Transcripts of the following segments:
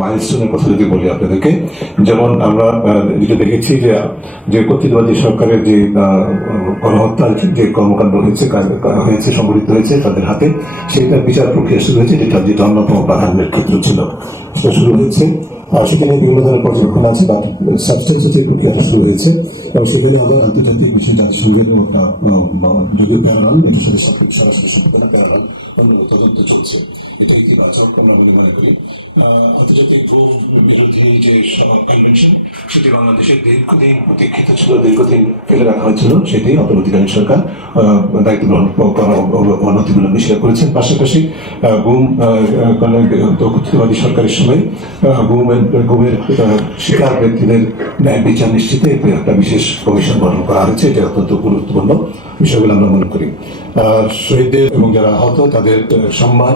মাইলস্টোনের কথা যদি বলি আপনাদেরকে, যেমন আমরা যেটা দেখেছি যে যে কর্তৃত্ববাদী সরকারের যে গণহত্যার যে কর্মকাণ্ড হয়েছে হয়েছে, সংঘটিত হয়েছে তাদের হাতে সেটার বিচার প্রক্রিয়া শুরু হয়েছে, যেটা যেটা অন্যতম প্রাধান্যের ক্ষেত্র ছিল। সেটা শুরু হয়েছে। আর সেখানে বিভিন্ন ধরনের পর্যবেক্ষণ আছে, বা সাবস্টেন্সের যে প্রক্রিয়াটা শুরু হয়েছে। এবং সেখানে আবার আন্তর্জাতিক বিষয় জাতিসংঘের একটা যদিও প্যারাল এটার সাথে সরাসরি সম্পর্ক প্যারাল তদন্ত চলছে। এটা ইতিবাচক আমরা বলে মনে করি। আন্তর্জাতিক ভূ বিরোধী যে কনভেনশন সেটি বাংলাদেশের দীর্ঘদিন প্রতীক্ষিত ছিল, দীর্ঘদিন ফেলে রাখা হয়েছিল। সেটি অন্তর্বর্তীকালীন সরকার দায়িত্ব গ্রহণ করা অনতিগুলো স্বীকার করেছেন। পাশাপাশি গুম কর্তৃত্ববাদী সরকারের সময় গুমের গুমের শিকার ব্যক্তিদের ন্যায় বিচার নিশ্চিতে একটা বিশেষ কমিশন গঠন করা হয়েছে। এটা অত্যন্ত গুরুত্বপূর্ণ বিষয়গুলো আমরা মনে করি। শহীদদের এবং যারা আহত, তাদের সম্মান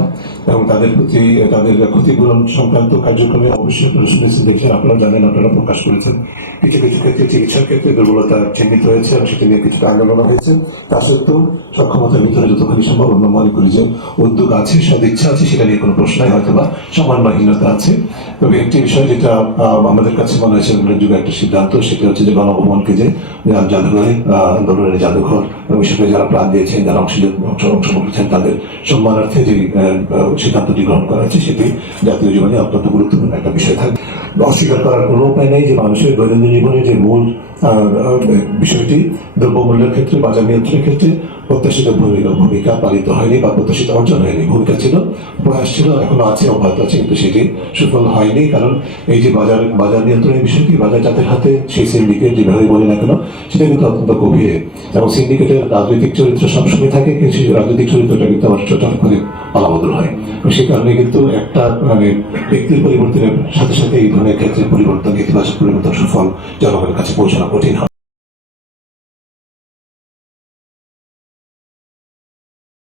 এবং তাদের প্রতি, তাদের ক্ষতিপূরণ সংক্রান্ত কার্যক্রমে অবশ্যই আপনারা শুনেছেন দেখছেন আপনারা জানেন, আপনারা প্রকাশ করেছেন। কিছু কিছু ক্ষেত্রে চিকিৎসার ক্ষেত্রে দুর্বলতা চিহ্নিত হয়েছে এবং সেটা নিয়ে কিছুটা আন্দোলন হয়েছে। তা সত্ত্বেও সক্ষমতার ভিতরে যতখানি সম্ভব আমরা মনে করি যে উদ্যোগ আছে সদিচ্ছা আছে, সেটা নিয়ে কোনো প্রশ্নই হয়তো বা সম্মানবাহীনতা আছে। তবে একটি বিষয় যেটা আমাদের কাছে মনে হয়েছে, উল্লেখযোগ্য একটা সিদ্ধান্ত, সেটা হচ্ছে যে গণভবনকে যে জাদুঘরে আন্দোলনের জাদুঘর, এবং সেখানে যারা প্রাণ দিয়েছেন, যারা অংশ অংশ- অংশগ্রহণ করেছেন, তাদের সম্মানার্থে যে সিদ্ধান্তটি গ্রহণ করা হয়েছে, সেটি জাতীয় জীবনে অত্যন্ত গুরুত্বপূর্ণ একটা বিষয় থাকবে অস্বীকার করার কোনো উপায় নেই যে মানুষের দৈনন্দিন জীবনে যে মূল বিষয়টি, দ্রব্যমূল্যের ক্ষেত্রে, বাজার নিয়ন্ত্রণের ক্ষেত্রে প্রত্যাশিত ভূমিকা পালিত হয়নি বা প্রত্যাশিত অর্জন হয়নি। ভূমিকা ছিল, প্রয়াস ছিল, এখনও আছে, অব্যাহত আছে, কিন্তু সেটি সুফল হয়নি। কারণ এই যে বাজার বাজার নিয়ন্ত্রণের বিষয়টি বাজার যাদের হাতে সেই সিন্ডিকেট যেভাবে বলি না কেন, সেটা কিন্তু অত্যন্ত গভীরে। এবং সিন্ডিকেটের রাজনৈতিক চরিত্র সবসময় থাকে, কিন্তু সেই রাজনৈতিক চরিত্রটা কিন্তু আমার চটার করে পালাবদল হয়। সেই কারণে কিন্তু একটা মানে ব্যক্তির পরিবর্তনের সাথে সাথে এই ধরনের ক্ষেত্রে পরিবর্তন, ইতিবাচক পরিবর্তন সুফল জনগণের কাছে পৌঁছানো কঠিন হয়